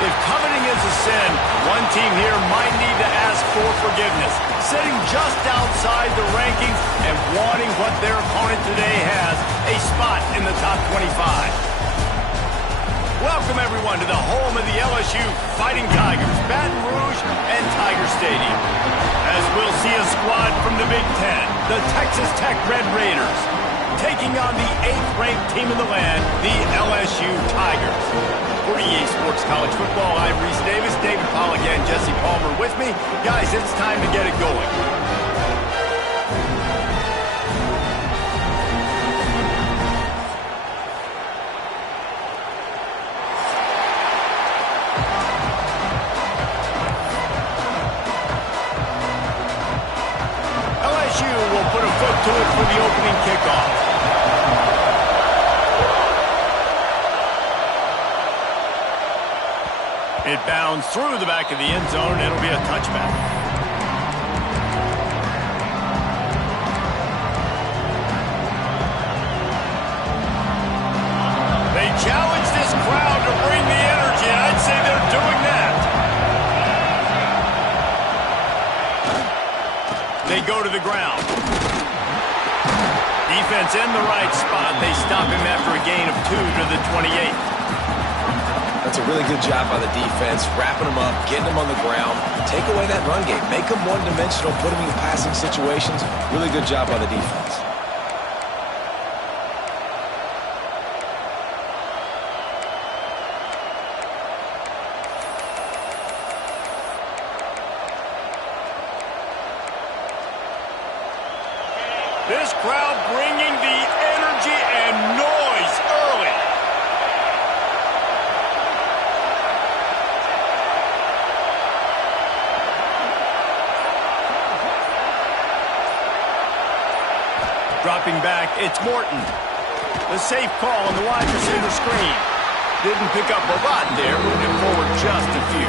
If coveting is a sin, one team here might need to ask for forgiveness, sitting just outside the rankings and wanting what their opponent today has, a spot in the top 25. Welcome, everyone, to the home of the LSU Fighting Tigers, Baton Rouge and Tiger Stadium. As we'll see a squad from the Big Ten, the Texas Tech Red Raiders, taking on the 8th-ranked team in the land, the LSU Tigers. For EA Sports College Football, I'm Reese Davis, David Pollack and Jesse Palmer with me. Guys, it's time to get it going. To it for the opening kickoff. It bounds through the back of the end zone, and it'll be a touchback. They challenge this crowd to bring the energy, and I'd say they're doing that. They go to the ground. Defense in the right spot. They stop him after a gain of 2 to the 28. That's a really good job by the defense, wrapping him up, getting him on the ground. Take away that run game. Make him one-dimensional, put him in passing situations. Really good job by the defense. This crowd bringing the energy and noise early. Dropping back, it's Morton. The safe call on the wide receiver screen. Didn't pick up a lot there, moving forward just a few.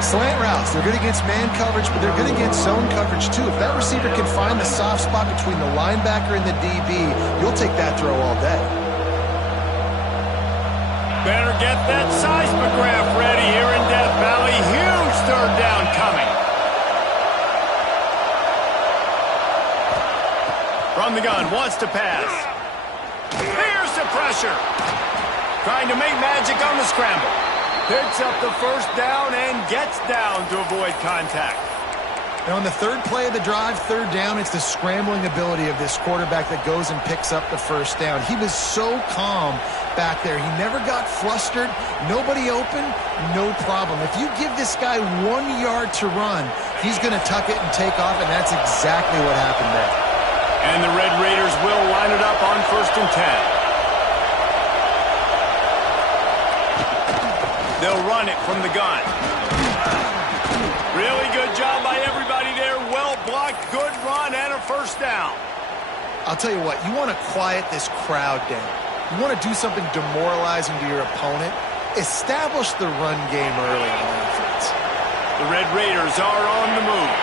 Slant routes, they're good against man coverage, but they're good against zone coverage too. If that receiver can find the soft spot between the linebacker and the DB, you'll take that throw all day. Better get that seismograph ready here in Death Valley. Huge third down coming. From the gun, wants to pass. Here's the pressure. Trying to make magic on the scramble. Picks up the first down and gets down to avoid contact. And on the third play of the drive, third down, it's the scrambling ability of this quarterback that goes and picks up the first down. He was so calm back there. He never got flustered. Nobody open, no problem. If you give this guy 1 yard to run, he's going to tuck it and take off, and that's exactly what happened there. And the Red Raiders will line it up on 1st and 10. They'll run it from the gun. Really good job by everybody there. Well blocked, good run, and a first down. I'll tell you what, you want to quiet this crowd down. You want to do something demoralizing to your opponent. Establish the run game early on offense. The Red Raiders are on the move.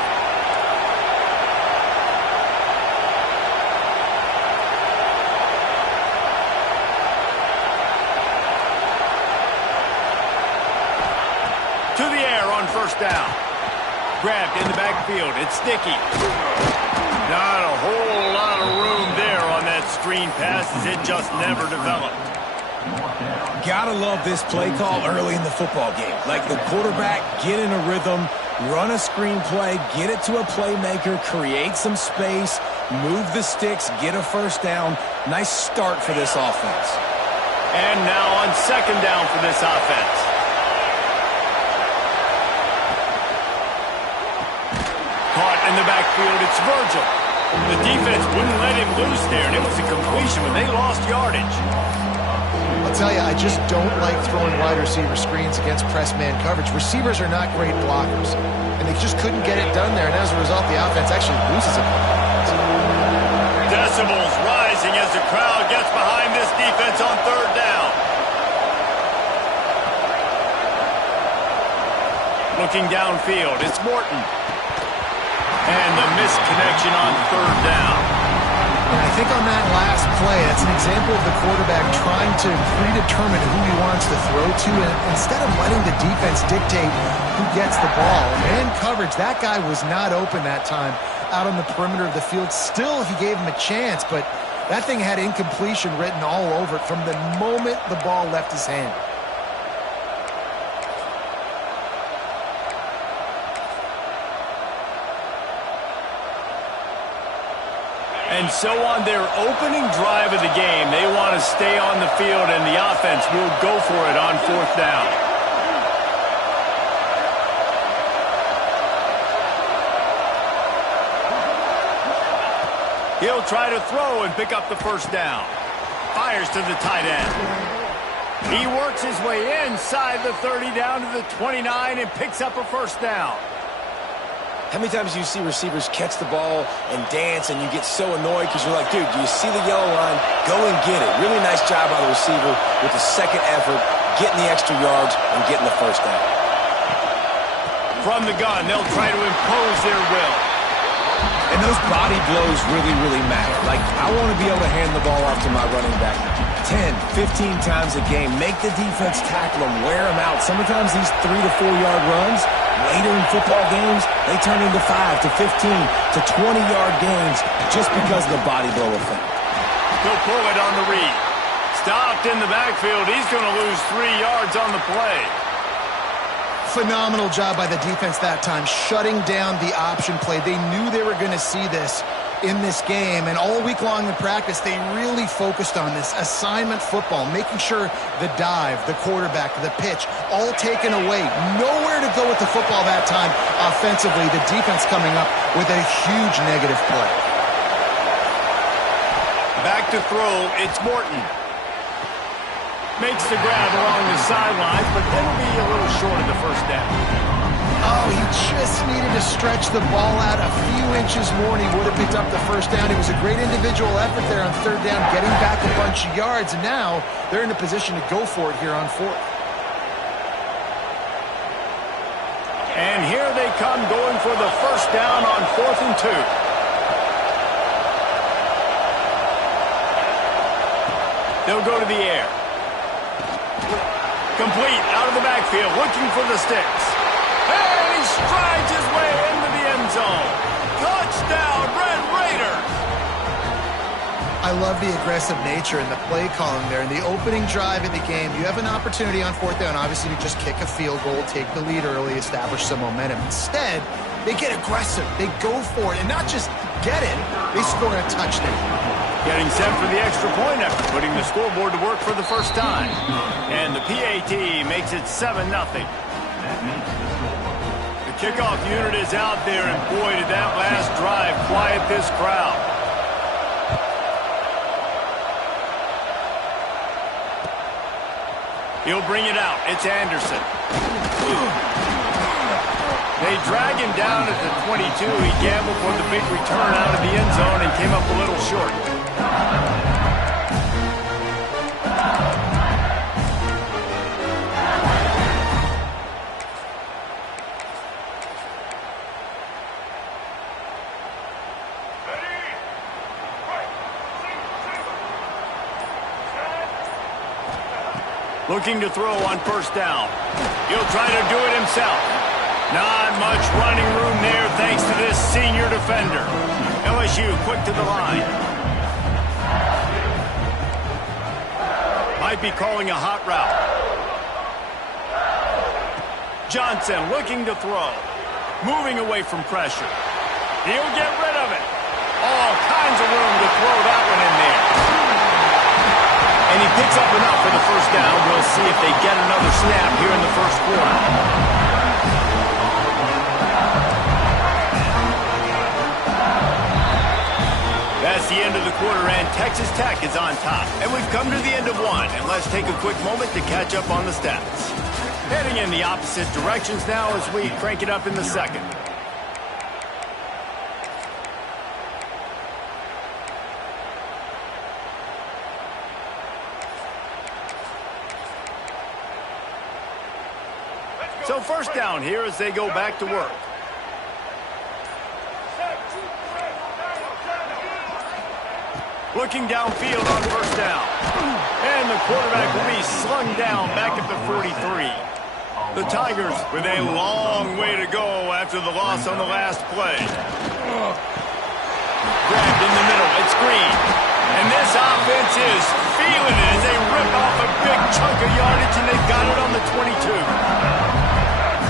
To the air on first down. Grabbed in the backfield. It's Sticky. Not a whole lot of room there on that screen pass as it just never developed. Gotta love this play call early in the football game. Like the quarterback, get in a rhythm, run a screen play, get it to a playmaker, create some space, move the sticks, get a first down. Nice start for this offense. And now on second down for this offense. Caught in the backfield, it's Virgil. The defense wouldn't let him loose there, and it was a completion when they lost yardage. I'll tell you, I just don't like throwing wide receiver screens against press man coverage. Receivers are not great blockers, and they just couldn't get it done there, and as a result, the offense actually loses it. Decibels rising as the crowd gets behind this defense on third down. Looking downfield, it's Morton. And the missed connection on third down. And I think on that last play, that's an example of the quarterback trying to predetermine who he wants to throw to, and instead of letting the defense dictate who gets the ball. Man coverage, that guy was not open that time out on the perimeter of the field. Still, he gave him a chance, but that thing had incompletion written all over it from the moment the ball left his hand. And so on their opening drive of the game, they want to stay on the field, and the offense will go for it on 4th down. He'll try to throw and pick up the 1st down. Fires to the tight end. He works his way inside the 30 down to the 29 and picks up a 1st down. How many times do you see receivers catch the ball and dance and you get so annoyed because you're like, dude, do you see the yellow line? Go and get it. Really nice job by the receiver with the second effort, getting the extra yards and getting the 1st down. From the gun, they'll try to impose their will. And those body blows really, really matter. Like, I want to be able to hand the ball off to my running back 10, 15 times a game. Make the defense tackle them, wear them out. Sometimes these 3 to 4 yard runs, later in football games, they turn into 5 to 15 to 20 yard gains just because of the body blow effect. He'll pull it on the read. Stopped in the backfield. He's going to lose 3 yards on the play. Phenomenal job by the defense that time, shutting down the option play. They knew they were going to see this in this game, and all week long in practice, they really focused on this assignment football, making sure the dive, the quarterback, the pitch, all taken away. Nowhere to go with the football that time offensively. The defense coming up with a huge negative play. Back to throw, it's Morton. Makes the grab along the sidelines, but then will be a little short of the 1st down. Oh, he just needed to stretch the ball out a few inches more and he would have picked up the 1st down. It was a great individual effort there on 3rd down, getting back a bunch of yards, and now they're in a position to go for it here on 4th. And here they come going for the 1st down on 4th and 2. They'll go to the air. Complete out of the backfield, looking for the sticks. And he strides his way into the end zone. Touchdown, Red Raiders! I love the aggressive nature and the play calling there. In the opening drive of the game, you have an opportunity on 4th down, obviously, to just kick a field goal, take the lead early, establish some momentum. Instead, they get aggressive. They go for it, and not just get it, they score a touchdown. Getting set for the extra point after putting the scoreboard to work for the 1st time. And the PAT makes it 7-0. The kickoff unit is out there, and boy, did that last drive quiet this crowd. He'll bring it out. It's Anderson. They drag him down at the 22. He gambled for the big return out of the end zone and came up a little short. Looking to throw on 1st down. He'll try to do it himself. Not much running room there thanks to this senior defender. LSU quick to the line. Might be calling a hot route. Johnson looking to throw. Moving away from pressure. He'll get rid of it. All kinds of room to throw that one in there. And he picks up enough for the 1st down. We'll see if they get another snap here in the 1st quarter. That's the end of the quarter, and Texas Tech is on top. And we've come to the end of one, and let's take a quick moment to catch up on the stats. Heading in the opposite directions now as we crank it up in the 2nd. So 1st down here as they go back to work. Looking downfield on first down. And the quarterback will be slung down back at the 43. The Tigers with a long way to go after the loss on the last play. Grabbed in the middle. It's Green. And this offense is feeling it as they rip off a big chunk of yardage, and they've got it on the 22.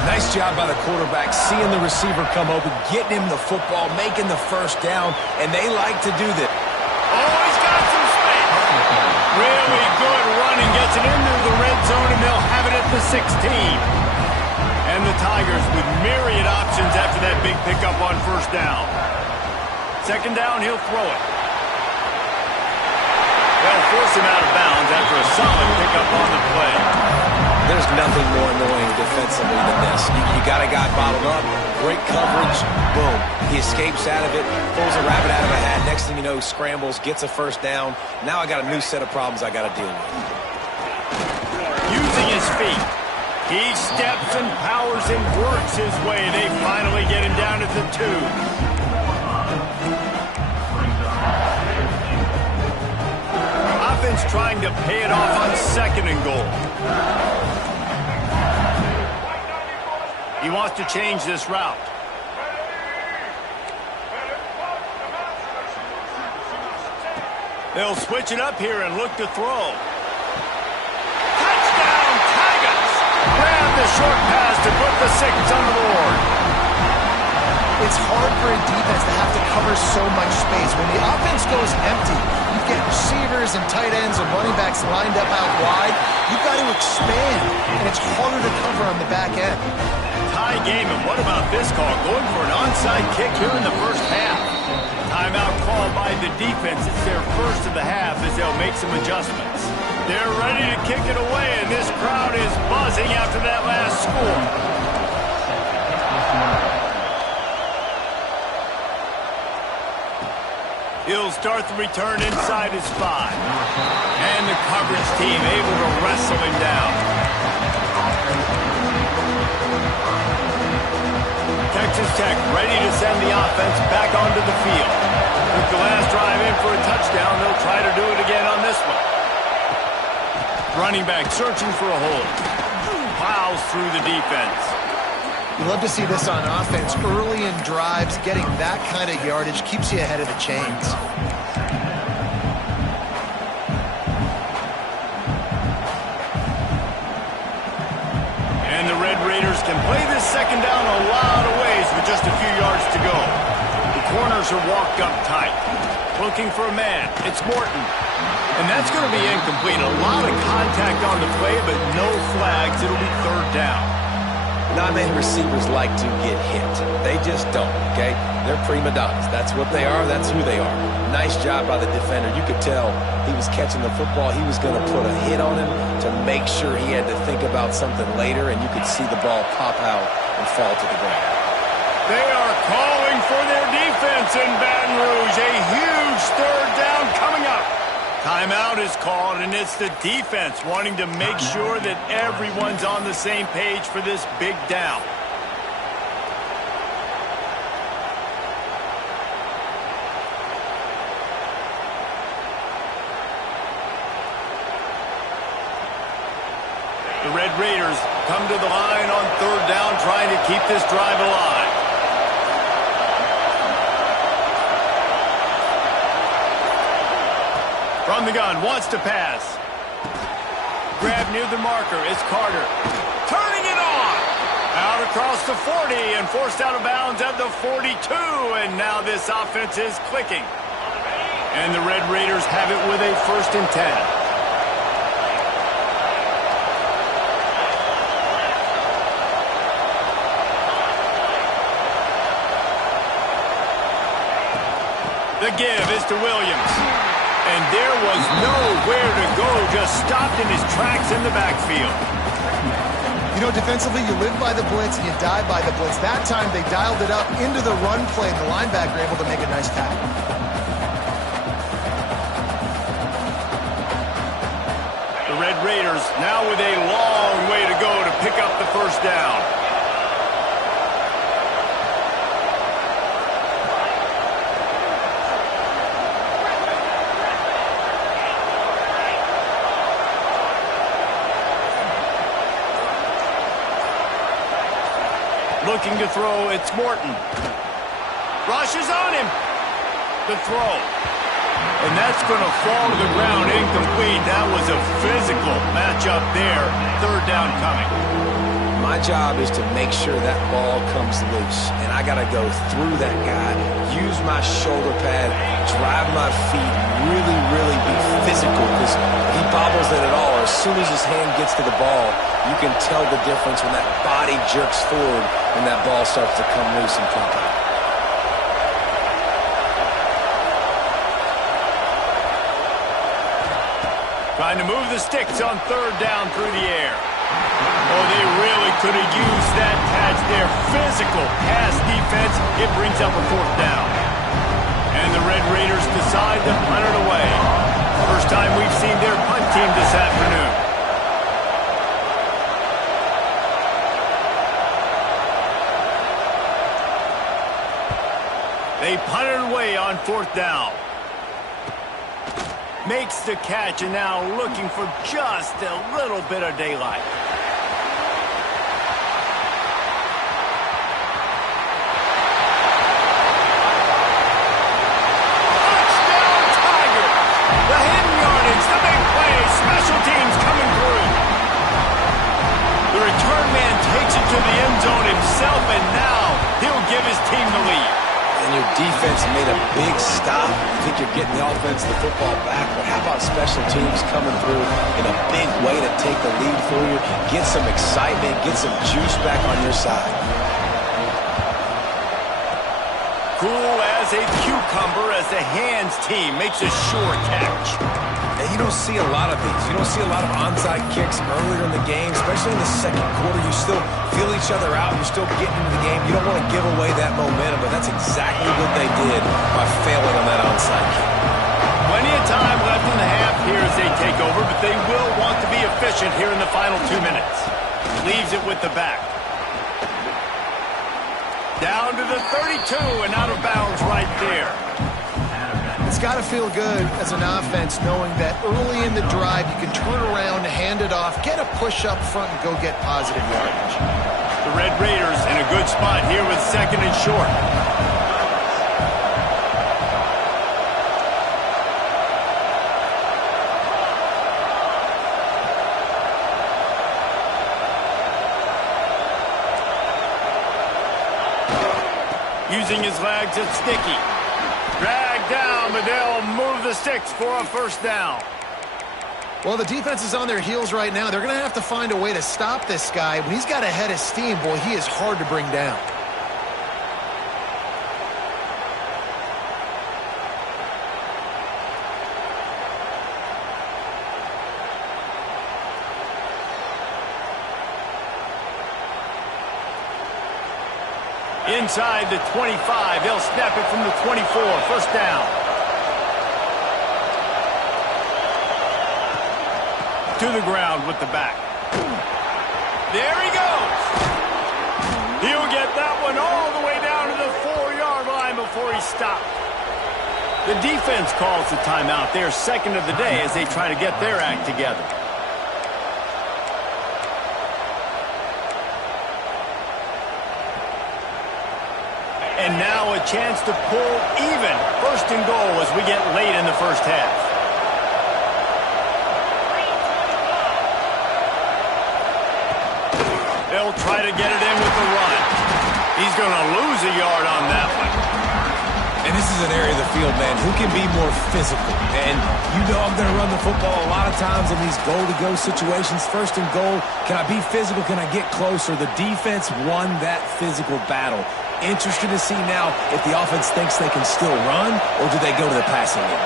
Nice job by the quarterback, seeing the receiver come open, getting him the football, making the first down, and they like to do this. Oh, he's got some space. Really good running, gets it into the red zone, and they'll have it at the 16. And the Tigers with myriad options after that big pickup on first down. Second down, he'll throw it. They'll force him out of bounds after a solid pickup on the play. There's nothing more annoying defensively than this. You got a guy bottled up, great coverage, boom. He escapes out of it, pulls a rabbit out of a hat. Next thing you know, scrambles, gets a first down. Now I got a new set of problems I got to deal with. Using his feet. He steps and powers and works his way. They finally get him down at the 2. Offense trying to pay it off on second and goal. He wants to change this route. They'll switch it up here and look to throw. Touchdown, Tigers! Grab the short pass to put the 6 on the board. It's hard for a defense to have to cover so much space. When the offense goes empty, you get receivers and tight ends and running backs lined up out wide. You've got to expand, and it's harder to cover on the back end. Tie game, and what about this call? Going for an onside kick here in the first half. Timeout called by the defense. It's their first of the half as they'll make some adjustments. They're ready to kick it away, and this crowd is buzzing after that last score. He'll start the return inside his 5. And the coverage team able to wrestle him down. Texas Tech ready to send the offense back onto the field. With the last drive in for a touchdown, they'll try to do it again on this one. Running back searching for a hole. Plows through the defense. You love to see this on offense. Early in drives, getting that kind of yardage keeps you ahead of the chains. And the Red Raiders can play this second down a lot of ways with just a few yards to go. The corners are walked up tight. Looking for a man. It's Morton. And that's going to be incomplete. A lot of contact on the play, but no flags. It'll be third down. Not many receivers like to get hit. They just don't, okay? They're prima donnas. That's what they are. That's who they are. Nice job by the defender. You could tell he was catching the football. He was going to put a hit on him to make sure he had to think about something later, and you could see the ball pop out and fall to the ground. They are calling for their defense in Baton Rouge. A huge third down coming up. Timeout is called, and it's the defense wanting to make sure that everyone's on the same page for this big down. The Red Raiders come to the line on third down, trying to keep this drive alive. From the gun, wants to pass. Grab near the marker, it's Carter. Turning it on! Out across the 40 and forced out of bounds at the 42. And now this offense is clicking. And the Red Raiders have it with a 1st and 10. The give is to Williams. And there was nowhere to go, just stopped in his tracks in the backfield. You know, defensively, you live by the blitz and you die by the blitz. That time, they dialed it up into the run play, and the linebacker able to make a nice tackle. The Red Raiders now with a long way to go to pick up the first down. Looking to throw, it's Morton. Rushes on him. The throw. And that's going to fall to the ground incomplete. That was a physical matchup there. Third down coming. My job is to make sure that ball comes loose. And I got to go through that guy, use my shoulder pad, drive my feet, really, really be physical because he bobbles it at all. As soon as his hand gets to the ball, you can tell the difference when that body jerks forward and that ball starts to come loose and pop out. Trying to move the sticks on third down through the air. Oh, they really could have used that catch there. Physical pass defense. It brings up a fourth down. And the Red Raiders decide to punt it away. First time we've seen their punt team this afternoon. They punt it away on fourth down. Makes the catch and now looking for just a little bit of daylight. Touchdown Tigers! The hidden yardage, the big play, special teams coming through. The return man takes it to the end zone himself, and now he'll give his team the lead. And your defense made a big stop. You think you're getting the offense, the football back, but how about special teams coming through in a big way to take the lead for you, get some excitement, get some juice back on your side. Cool as a cucumber as the hands team makes a sure catch. And you don't see a lot of these. You don't see a lot of onside kicks earlier in the game, especially in the second quarter. You still feel each other out. You're still getting into the game. You don't want to give away that momentum, but that's exactly what they did by failing on that onside kick. Plenty of time left in the half here as they take over, but they will want to be efficient here in the final 2 minutes. Leaves it with the back. Down to the 32 and out of bounds right there. It's got to feel good as an offense knowing that early in the drive you can turn around, hand it off, get a push up front, and go get positive yardage. The Red Raiders in a good spot here with second and short. Using his legs, it's Sticky. Dragged down, but they'll move the sticks for a first down. Well, the defense is on their heels right now. They're going to have to find a way to stop this guy. When he's got a head of steam, boy, he is hard to bring down. Inside the 25, they'll snap it from the 24, first down. To the ground with the back. There he goes. He'll get that one all the way down to the 4-yard line before he stopped. The defense calls the timeout. They're second of the day as they try to get their act together. And now a chance to pull even. First and goal as we get late in the first half. They'll try to get it in with the run. He's going to lose a yard on that one. And this is an area of the field, man, who can be more physical. And you know I'm going to run the football a lot of times in these goal-to-go situations. First and goal, can I be physical? Can I get closer? The defense won that physical battle. Interested to see now if the offense thinks they can still run or do they go to the passing game.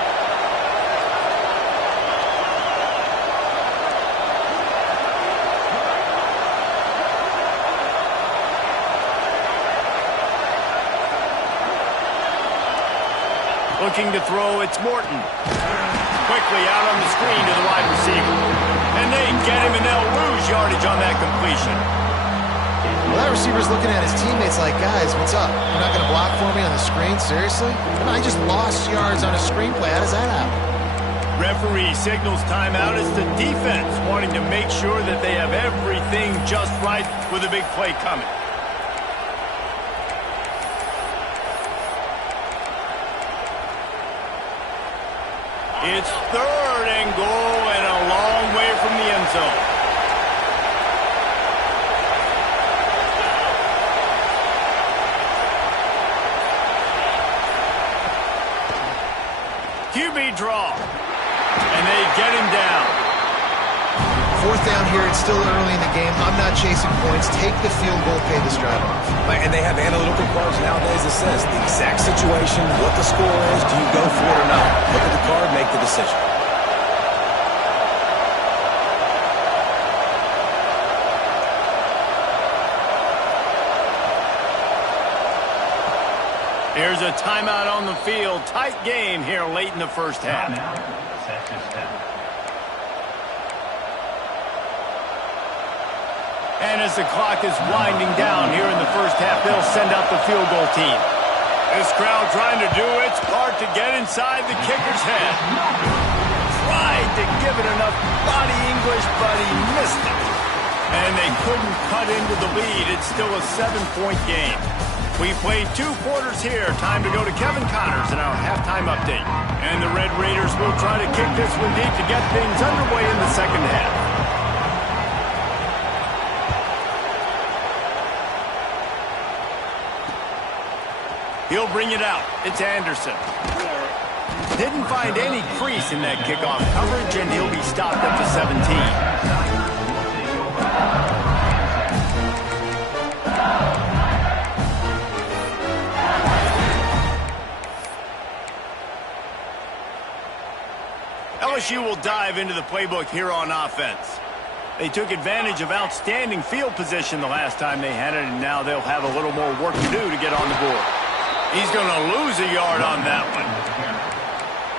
Looking to throw, it's Morton. Quickly out on the screen to the wide receiver. And they get him, and they'll lose yardage on that completion. Well, that receiver's looking at his teammates like, guys, what's up? You're not going to block for me on the screen? Seriously? I just lost yards on a screenplay. How does that happen? Referee signals timeout as the defense wanting to make sure that they have everything just right with a big play coming. It's 3rd and goal and a long way from the end zone. QB draw. And they get him down. 4th down here. It's still early in the game. I'm not chasing points. Take the field goal, pay this drive off. And they have analytical cards nowadays that says the exact situation, what the score is, do you go for it or not? Look at the card, make the decision. Here's a timeout on the field. Tight game here late in the first half. And as the clock is winding down here in the first half, they'll send out the field goal team. This crowd trying to do its part to get inside the kicker's head. Tried to give it enough body English, but he missed it. And they couldn't cut into the lead. It's still a 7-point game. We played 2 quarters here. Time to go to Kevin Connors in our halftime update. And the Red Raiders will try to kick this one deep to get things underway in the second half. He'll bring it out. It's Anderson. Didn't find any crease in that kickoff coverage, and he'll be stopped at the 17. LSU will dive into the playbook here on offense. They took advantage of outstanding field position the last time they had it, and now they'll have a little more work to do to get on the board. He's going to lose a yard on that one.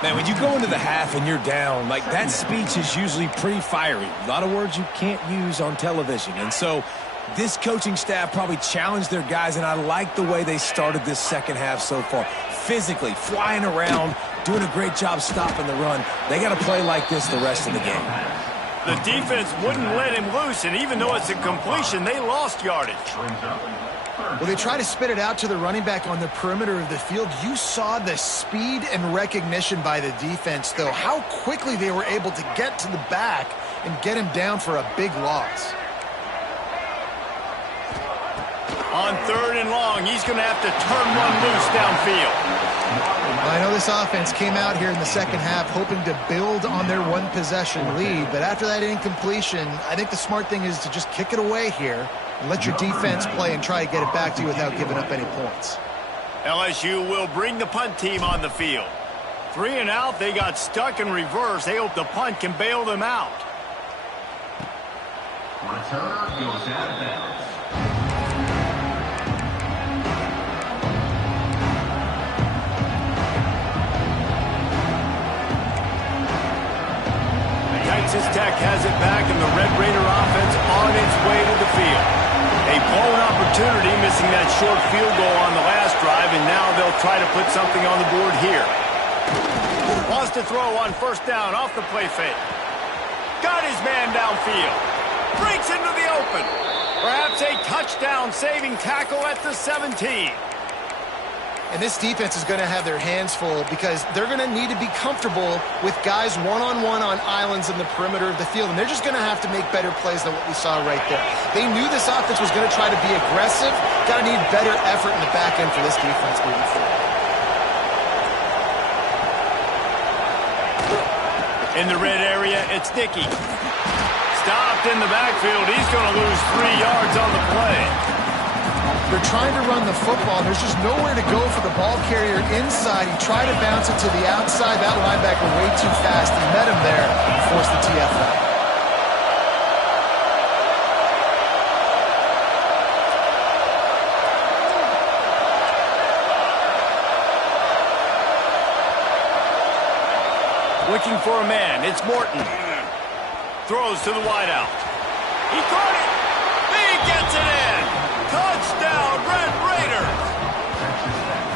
Man, when you go into the half and you're down, like that speech is usually pretty fiery. A lot of words you can't use on television. And so this coaching staff probably challenged their guys, and I like the way they started this second half so far. Physically, flying around, doing a great job stopping the run. They got to play like this the rest of the game. The defense wouldn't let him loose, and even though it's a completion, they lost yardage. Well, they try to spit it out to the running back on the perimeter of the field. You saw the speed and recognition by the defense, though, how quickly they were able to get to the back and get him down for a big loss. On 3rd and long, he's going to have to turn one loose downfield. I know this offense came out here in the second half hoping to build on their one-possession lead, but after that incompletion, I think the smart thing is to just kick it away here and let your defense play and try to get it back to you without giving up any points. LSU will bring the punt team on the field. 3 and out, they got stuck in reverse. They hope the punt can bail them out. Returner goes out of bounds. Texas Tech has it back, and the Red Raider offense on its way to the field. A blown opportunity, missing that short field goal on the last drive, and now they'll try to put something on the board here. Wants to throw on 1st down off the play fake. Got his man downfield. Breaks into the open. Perhaps a touchdown-saving tackle at the 17. And this defense is going to have their hands full because they're going to need to be comfortable with guys one-on-one on islands in the perimeter of the field. And they're just going to have to make better plays than what we saw right there. They knew this offense was going to try to be aggressive. Got to need better effort in the back end for this defense moving forward. In the red area, it's Dickey. Stopped in the backfield. He's going to lose 3 yards on the play. They're trying to run the football. There's just nowhere to go for the ball carrier inside. He tried to bounce it to the outside. That linebacker way too fast. He met him there and forced the TFL. Looking for a man. It's Morton. Throws to the wideout. He caught it. He gets it in. Touchdown, Red Raiders!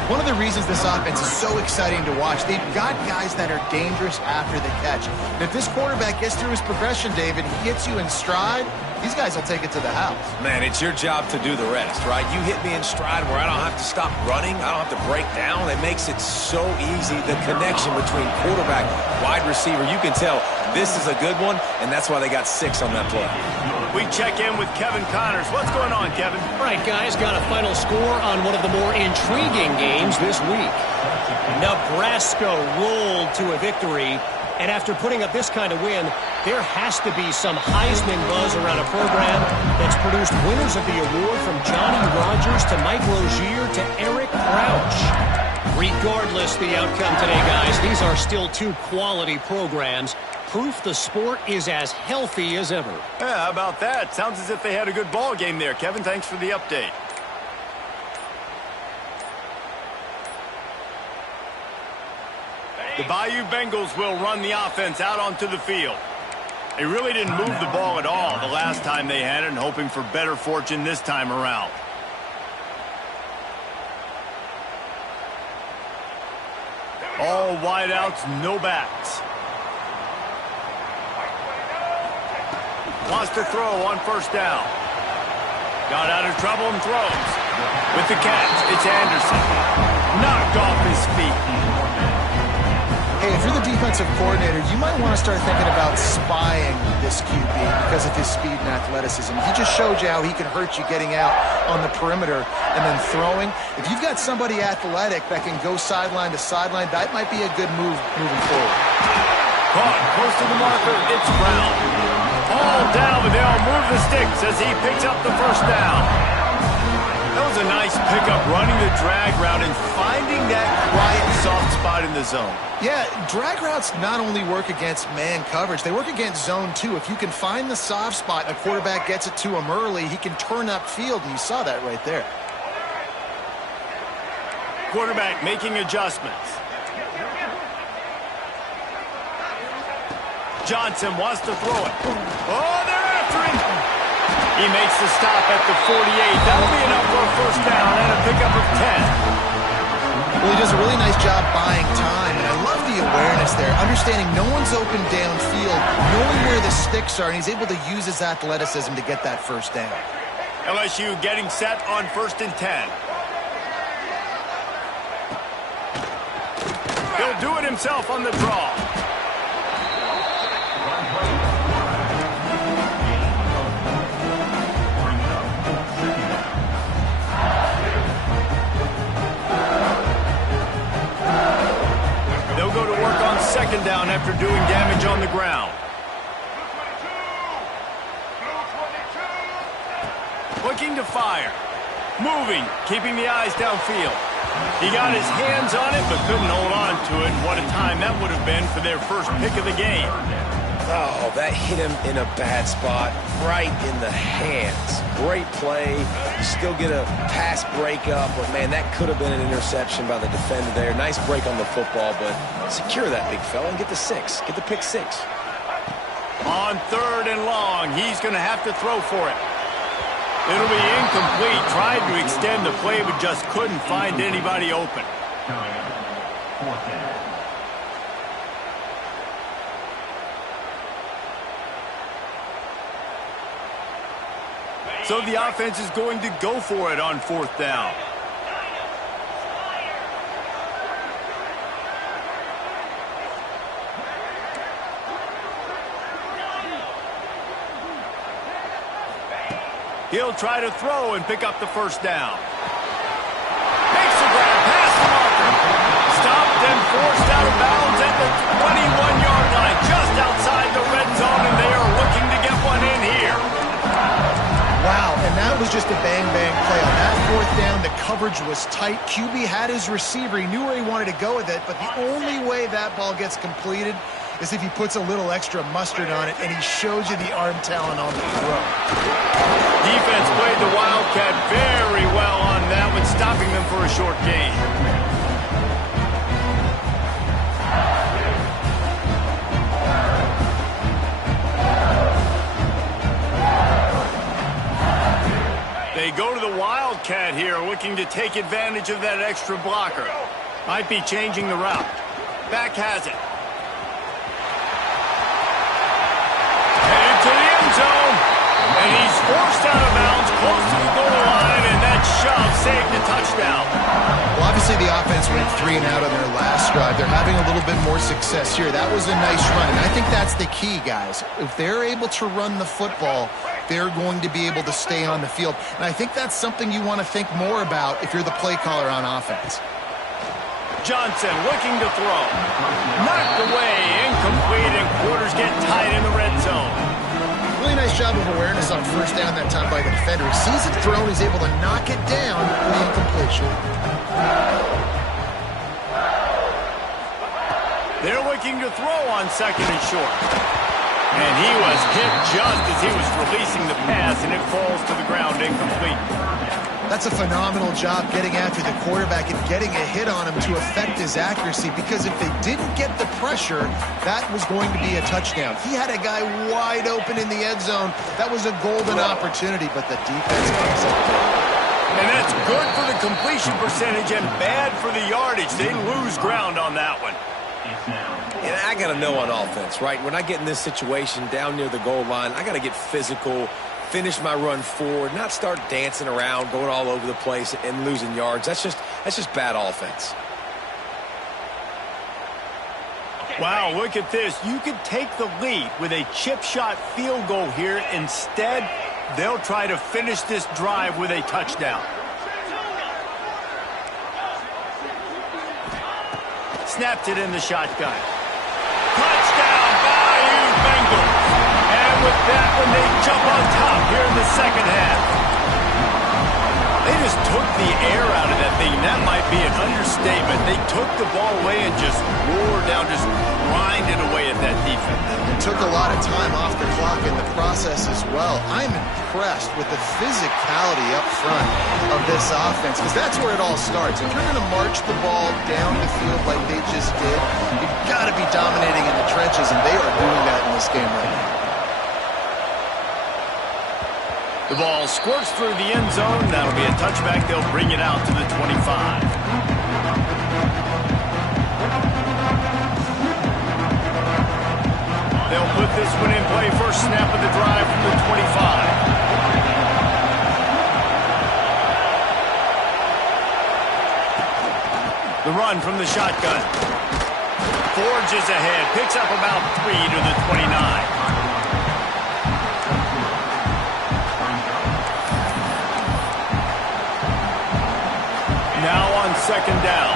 One of the reasons this offense is so exciting to watch, they've got guys that are dangerous after the catch. And if this quarterback gets through his progression, David, he hits you in stride, these guys will take it to the house. Man, it's your job to do the rest, right? You hit me in stride where I don't have to stop running. I don't have to break down. It makes it so easy. The connection between quarterback, wide receiver, you can tell this is a good one, and that's why they got 6 on that play. We check in with Kevin Connors. What's going on, Kevin? All right, guys, got a final score on one of the more intriguing games this week. Nebraska rolled to a victory, and after putting up this kind of win, there has to be some Heisman buzz around a program that's produced winners of the award from Johnny Rodgers to Mike Rozier to Eric Crouch. Regardless the outcome today, guys, these are still 2 quality programs. Proof the sport is as healthy as ever. Yeah, how about that? Sounds as if they had a good ball game there. Kevin, thanks for the update. The Bayou Bengals will run the offense out onto the field. They really didn't move the ball at all the last time they had it, and hoping for better fortune this time around. All wideouts, no backs. Wants to throw on first down. Got out of trouble and throws. With the catch, it's Anderson. Knocked off his feet. Hey, if you're the defensive coordinator, you might want to start thinking about spying this QB because of his speed and athleticism. He just showed you how he can hurt you getting out on the perimeter and then throwing. If you've got somebody athletic that can go sideline to sideline, that might be a good move moving forward. Caught close to the marker, it's Brown. All down, but they'll move the sticks as he picks up the first down. That was a nice pickup, running the drag route and finding that quiet, soft spot in the zone. Yeah, drag routes not only work against man coverage, they work against zone too. If you can find the soft spot and a quarterback gets it to him early, he can turn upfield, and you saw that right there. Quarterback making adjustments. Johnson wants to throw it. Oh, they're after him. He makes the stop at the 48. That'll be enough for a first down and a pickup of 10. Well, he does a really nice job buying time, and I love the awareness there, understanding no one's open downfield, knowing where the sticks are, and he's able to use his athleticism to get that first down. LSU getting set on 1st and 10. He'll do it himself on the draw. They'll go to work on 2nd down after doing damage on the ground. Looking to fire. Moving, keeping the eyes downfield. He got his hands on it, but couldn't hold on to it. And what a time that would have been for their first pick of the game. Oh, that hit him in a bad spot, right in the hands. Great play. Still get a pass breakup, but, man, that could have been an interception by the defender there. Nice break on the football, but secure that big fella and get the 6. Get the pick 6. On 3rd and long, he's going to have to throw for it. It'll be incomplete. Tried to extend the play, but just couldn't find anybody open. So the offense is going to go for it on 4th down. He'll try to throw and pick up the first down. Makes the grab past the marker. Stopped and forced out of bounds at the 21-yard line, just outside the red zone, and they are looking to get one in here. Wow, and that was just a bang-bang play. On that 4th down, the coverage was tight. QB had his receiver. He knew where he wanted to go with it, but the only way that ball gets completed is if he puts a little extra mustard on it, and he shows you the arm talent on the throw. Defense played the Wildcat very well on that one, stopping them for a short gain. They go to the Wildcat here, looking to take advantage of that extra blocker. Might be changing the route. Back has it. Headed to the end zone. And Forced out of bounds, close to the goal line, and that shove saved a touchdown. Well, obviously the offense went 3 and out on their last drive. They're having a little bit more success here. That was a nice run, and I think that's the key, guys. If they're able to run the football, they're going to be able to stay on the field. And I think that's something you want to think more about if you're the play caller on offense. Johnson looking to throw. Knocked away, incomplete, and quarters get tight in the red zone. Really nice job of awareness on first down that time by the defender. He sees it thrown, he's able to knock it down for the incompletion. They're looking to throw on second and short. And he was hit just as he was releasing the pass, and it falls to the ground incomplete. That's a phenomenal job getting after the quarterback and getting a hit on him to affect his accuracy, because if they didn't get the pressure, that was going to be a touchdown. He had a guy wide open in the end zone. That was a golden opportunity, but the defense comes up big. And that's good for the completion percentage and bad for the yardage. They lose ground on that one. And I got to know on offense, right? When I get in this situation down near the goal line, I got to get physical, finish my run forward, not start dancing around, going all over the place and losing yards. That's just bad offense. Wow, look at this. You could take the lead with a chip shot field goal here. Instead, they'll try to finish this drive with a touchdown. Snapped it in the shotgun. Touchdown, Bayou Bengals. And with that one, they jump on top here in the second half. They just took the air out of that thing. That might be an understatement. They took the ball away and just roared down, just grinded away at that defense. It took a lot of time off the clock in the process as well. I'm impressed with the physicality up front of this offense, because that's where it all starts. If you're going to march the ball down the field like they just did, you've got to be dominating in the trenches, and they are doing that in this game right now. The ball squirts through the end zone. That'll be a touchback. They'll bring it out to the 25. They'll put this one in play. First snap of the drive from the 25. The run from the shotgun. Forges ahead. Picks up about 3 to the 29. Now on second down.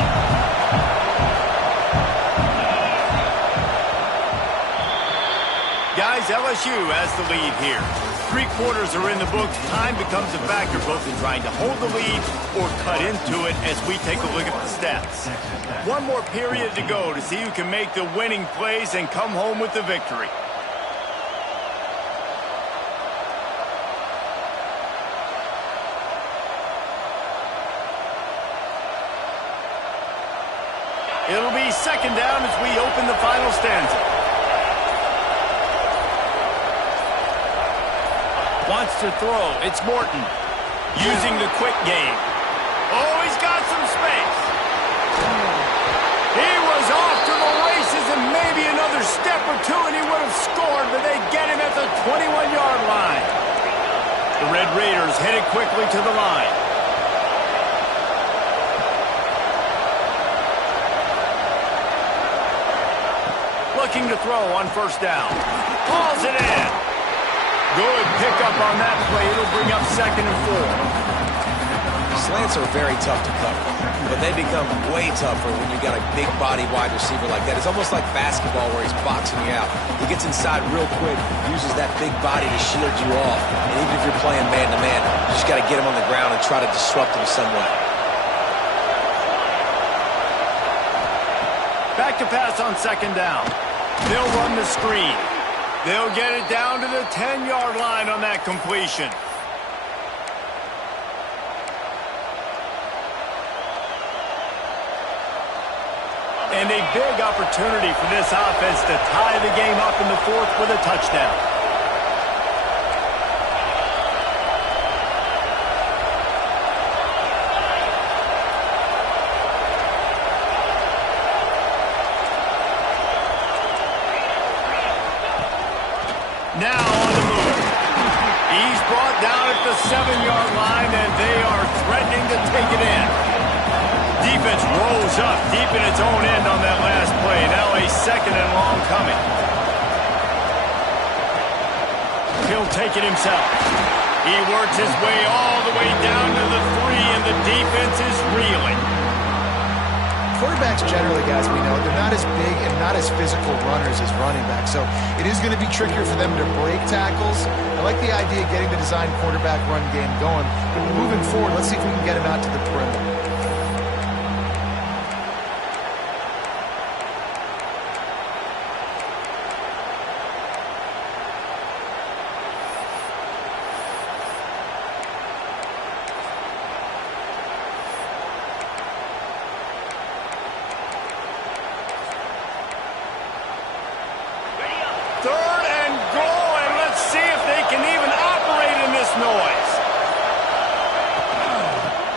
Guys, LSU has the lead here. 3 quarters are in the books. Time becomes a factor both in trying to hold the lead or cut into it as we take a look at the stats. 1 more period to go to see who can make the winning plays and come home with the victory. It'll be second down as we open the final stanza. Wants to throw. It's Morton. Using the quick game. Oh, he's got some space. He was off to the races, and maybe another step or two and he would have scored, but they get him at the 21-yard line. The Red Raiders headed quickly to the line. Looking to throw on first down. Hauls it in. Good pickup on that play. It'll bring up second and 4. Slants are very tough to cover, but they become way tougher when you got a big body wide receiver like that. It's almost like basketball where he's boxing you out. He gets inside real quick, uses that big body to shield you off. And even if you're playing man-to-man, you just got to get him on the ground and try to disrupt him some way. Back to pass on second down. They'll run the screen. They'll get it down to the 10-yard line on that completion. And a big opportunity for this offense to tie the game up in the 4th with a touchdown. Now on the move. He's brought down at the 7-yard line, and they are threatening to take it in. Defense rolls up deep in its own end on that last play. Now a 2nd and long coming. He'll take it himself. He works his way all the way down to the 3, and the defense is reeling. Quarterbacks generally, guys, we know, they're not as big and not as physical runners as running backs. So it is going to be trickier for them to break tackles. I like the idea of getting the design quarterback run game going. But moving forward, let's see if we can get him out to the perimeter.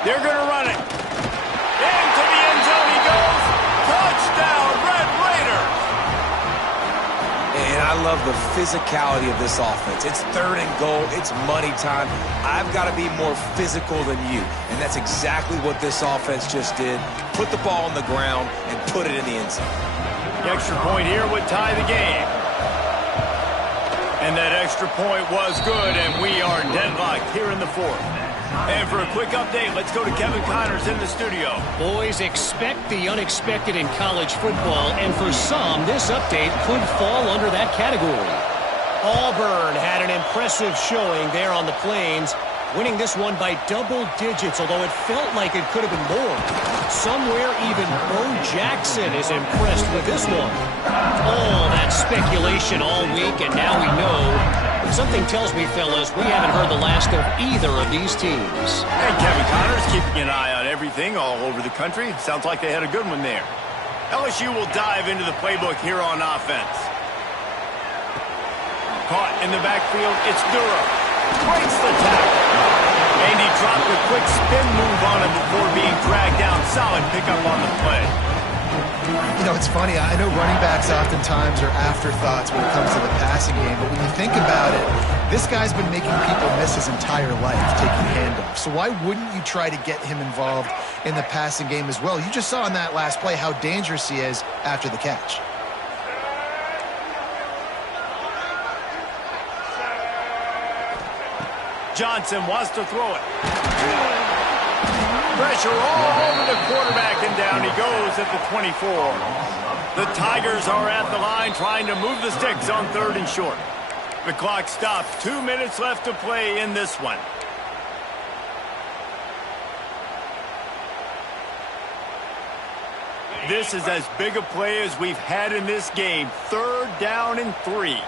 They're going to run it. Into the end zone he goes. Touchdown, Red Raiders. And I love the physicality of this offense. It's 3rd and goal. It's money time. I've got to be more physical than you. And that's exactly what this offense just did. Put the ball on the ground and put it in the end zone. The extra point here would tie the game. And that extra point was good, and we are deadlocked here in the 4th. And for a quick update, let's go to Kevin Connors in the studio. Boys, expect the unexpected in college football, and for some, this update could fall under that category. Auburn had an impressive showing there on the Plains, winning this one by double digits, although it felt like it could have been more. Somewhere even Bo Jackson is impressed with this one. All that speculation all week, and now we know. Something tells me, fellas, we haven't heard the last of either of these teams. And Kevin Connors keeping an eye on everything all over the country. Sounds like they had a good one there. LSU will dive into the playbook here on offense. Caught in the backfield, it's Durham. Breaks the tackle. And he dropped a quick spin move on him before being dragged down. Solid pickup on the play. You know, it's funny. I know running backs oftentimes are afterthoughts when it comes to the passing game, but when you think about it, this guy's been making people miss his entire life taking handoffs. So why wouldn't you try to get him involved in the passing game as well? You just saw in that last play how dangerous he is after the catch. Johnson wants to throw it. Pressure all over the quarterback, and down he goes at the 24. The Tigers are at the line trying to move the sticks on 3rd and short. The clock stops. 2 minutes left to play in this one. This is as big a play as we've had in this game. 3rd down and 3.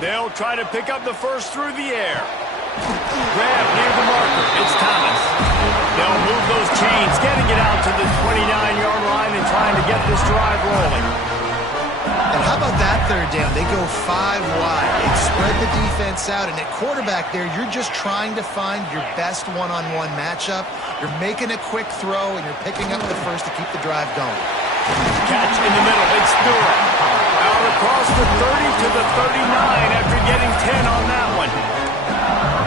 They'll try to pick up the first through the air. Grab near the marker. It's Thomas. They'll move those chains, getting it out to the 29-yard line and trying to get this drive rolling. And how about that 3rd down? They go 5 wide. They spread the defense out, and at quarterback there, you're just trying to find your best one-on-one matchup. You're making a quick throw, and you're picking up the first to keep the drive going. Catch in the middle. It's Durham. Out across the 30 to the 39 after getting 10 on that one.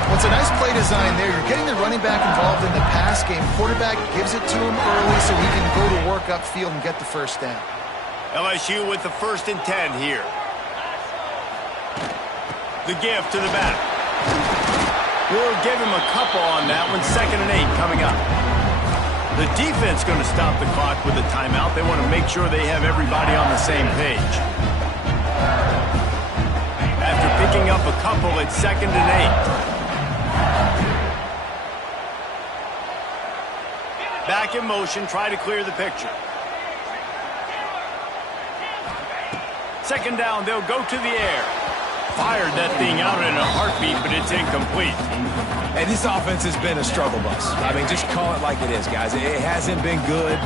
Well, it's a nice play design there. You're getting the running back involved in the pass game. Quarterback gives it to him early so he can go to work upfield and get the first down. LSU with the 1st and 10 here. The give to the back. We'll give him a couple on that one. 2nd and 8 coming up. The defense going to stop the clock with a timeout. They want to make sure they have everybody on the same page. After picking up a couple, it's 2nd and 8. Back in motion, try to clear the picture. 2nd down, they'll go to the air. Fired that thing out in a heartbeat, but it's incomplete. And this offense has been a struggle bus. I mean, just call it like it is, guys. It hasn't been good,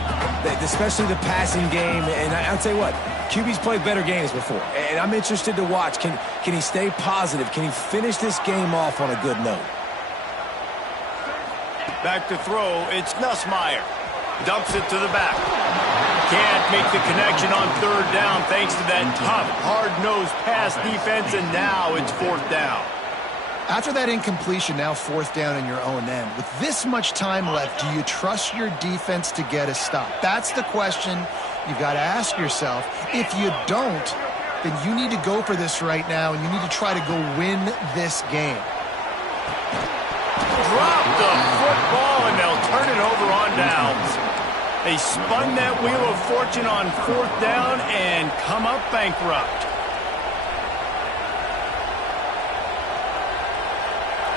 especially the passing game. And I'll tell you what, QB's played better games before. And I'm interested to watch. Can he stay positive? Can he finish this game off on a good note? Back to throw, it's Nussmeier. Dumps it to the back. Can't make the connection on third down thanks to that tough, hard-nosed pass defense, and now it's fourth down. After that incompletion, now fourth down in your own end. With this much time left, do you trust your defense to get a stop? That's the question you've got to ask yourself. If you don't, then you need to go for this right now, and you need to try to go win this game. Drop the football, and they'll turn it over on downs. They spun that wheel of fortune on fourth down and come up bankrupt.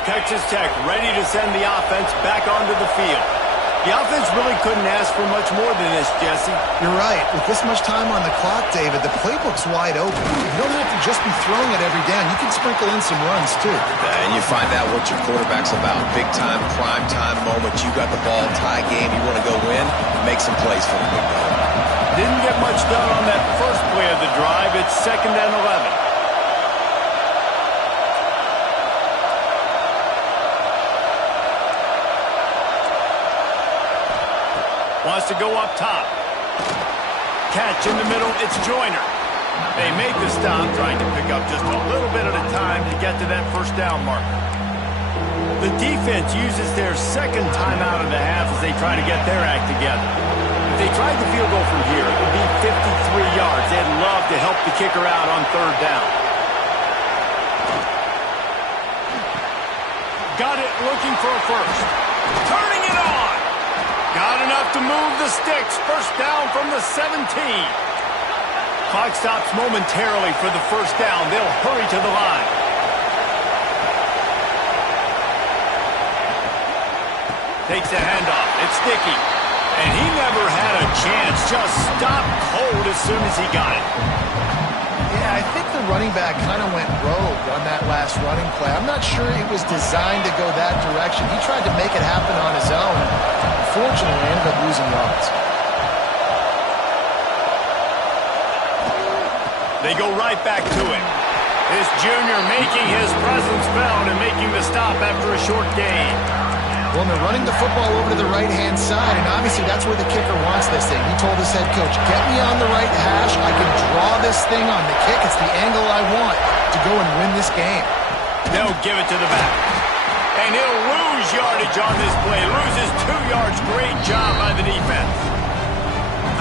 Texas Tech ready to send the offense back onto the field. The offense really couldn't ask for much more than this, Jesse. You're right. With this much time on the clock, David, the playbook's wide open. You don't have to just be throwing it every down. You can sprinkle in some runs, too. And you find out what your quarterback's about. Big time, prime time moment. You got the ball, tie game. You want to go win, make some plays for the big dog. Didn't get much done on that first play of the drive. It's 2nd and 11. Wants to go up top. Catch in the middle. It's Joyner. They make the stop, trying to pick up just a little bit at a time to get to that first down marker. The defense uses their second timeout of the half as they try to get their act together. If they tried the field goal from here, it would be 53 yards. They'd love to help the kicker out on third down. Got it, looking for a first. Turning it on. Got enough to move the sticks. First down from the 17. Clock stops momentarily for the first down. They'll hurry to the line. Takes the handoff. It's Dickey. And he never had a chance. Just stopped cold as soon as he got it. Yeah, I think the running back kind of went rogue on that last running play. I'm not sure it was designed to go that direction. He tried to make it happen on his own. Unfortunately, ended up losing yards. They go right back to him. This junior making his presence felt and making the stop after a short gain. Well, they're running the football over to the right-hand side, and obviously that's where the kicker wants this thing. He told his head coach, get me on the right hash. I can draw this thing on the kick. It's the angle I want to go and win this game. They'll give it to the back. And he'll lose yardage on this play. Loses 2 yards. Great job by the defense.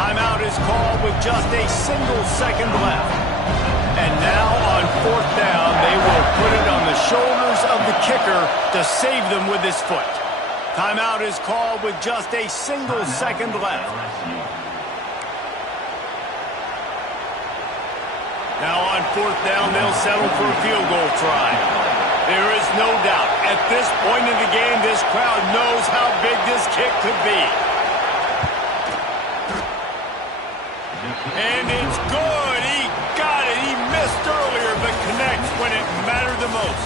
Timeout is called with just a single second left. And now on fourth down, they will put it on the shoulders of the kicker to save them with his foot. Timeout is called with just a single second left. Now on fourth down, they'll settle for a field goal try. There is no doubt, at this point in the game, this crowd knows how big this kick could be. And it's good. He got it. He missed earlier, but connects when it mattered the most.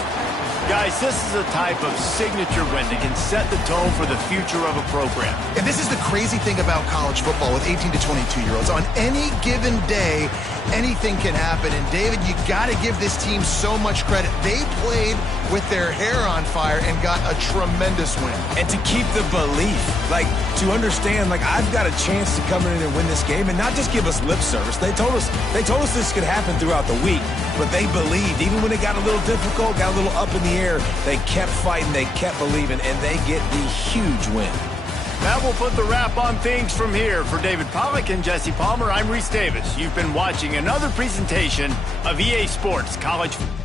Guys, this is a type of signature win that can set the tone for the future of a program. And this is the crazy thing about college football with 18 to 22-year-olds. On any given day, anything can happen. And, David, you got to give this team so much credit. They played with their hair on fire and got a tremendous win. And to keep the belief, like, to understand, like, I've got a chance to come in and win this game and not just give us lip service. They told us this could happen throughout the week, but they believed. Even when it got a little difficult, got a little up in the air, they kept fighting, they kept believing, and they get the huge win. That will put the wrap on things from here. For David Pollack and Jesse Palmer, I'm Reese Davis. You've been watching another presentation of EA Sports College Football.